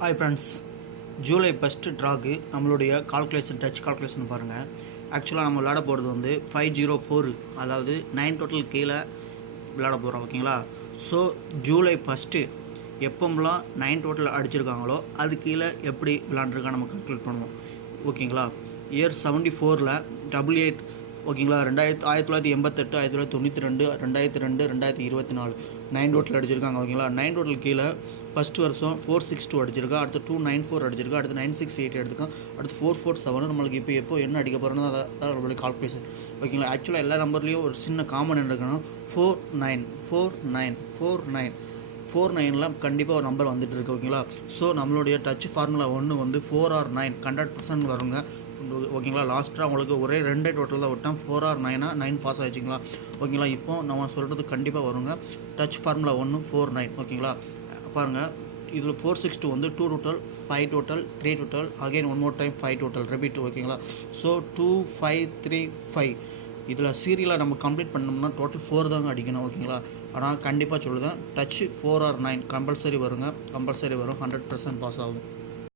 Hi friends, July first track நம்மளுடைய calculation touch calculation பாருங்கள். ஆக்சுவலாக நம்ம விளையாட போகிறது வந்து 504, அதாவது 9 டோட்டல் கீழே விளையாட போகிறோம். ஓகேங்களா? ஸோ ஜூலை ஃபஸ்ட்டு எப்போம்லாம் 9 டோட்டல் அடிச்சிருக்காங்களோ அது கீழே எப்படி விளாண்டுருக்கா நம்ம கால்குலேட் பண்ணுவோம். ஓகேங்களா? இயர் 74ல் 88. ஓகேங்களா? 1988, 1992, 2002, 2024 9 டோட்டல் அடிச்சிருக்காங்க. ஓகேங்களா? 9 டோட்டல் கீழே ஃபஸ்ட் வருஷம் 462 அடிச்சிருக்கா, அடுத்து 294 அடிச்சிருக்கா, அடுத்து 968 எடுத்துக்கான், அடுத்து 447. நம்மளுக்கு இப்போ என்ன அடிக்க போகிறோன்னா அதான் நம்மளுடைய கால்குலேஷன். ஓகேங்களா? ஆக்சுவலாக எல்லா நம்பர்லேயும் ஒரு சின்ன காமன் என்ன இருக்குன்னா 49 கண்டிப்பாக ஒரு நம்பர் வந்துட்டு இருக்கு. ஓகேங்களா? ஸோ நம்மளுடைய டச் ஃபார்முலா 1 வந்து 4 or 9 100% வருங்க. ஓகேங்களா? லாஸ்ட்டாக உங்களுக்கு ஒரே 2 டோட்டல் தான் விட்டான். 4 or 9 பாஸ் ஆகிடுச்சிங்களா? ஓகேங்களா? இப்போ நம்ம சொல்கிறது கண்டிப்பாக வருங்க. Touch formula 1 4 9. ஓகேங்களா? பாருங்கள், இதில் 462 வந்து 2 total, 5 total, 3 total, again one more time 5 total repeat. ஓகேங்களா? ஸோ 2 5 3 5 இதில் சீரியலாக நம்ம கம்ப்ளீட் பண்ணோம்னா டோட்டல் 4 தாங்க அடிக்கணும். ஓகேங்களா? ஆனால் கண்டிப்பாக சொல்லுவேன், டச் 4 or 9 கம்பல்சரி வருங்க. கம்பல்சரி வரும், 100% பாஸ் ஆகும்.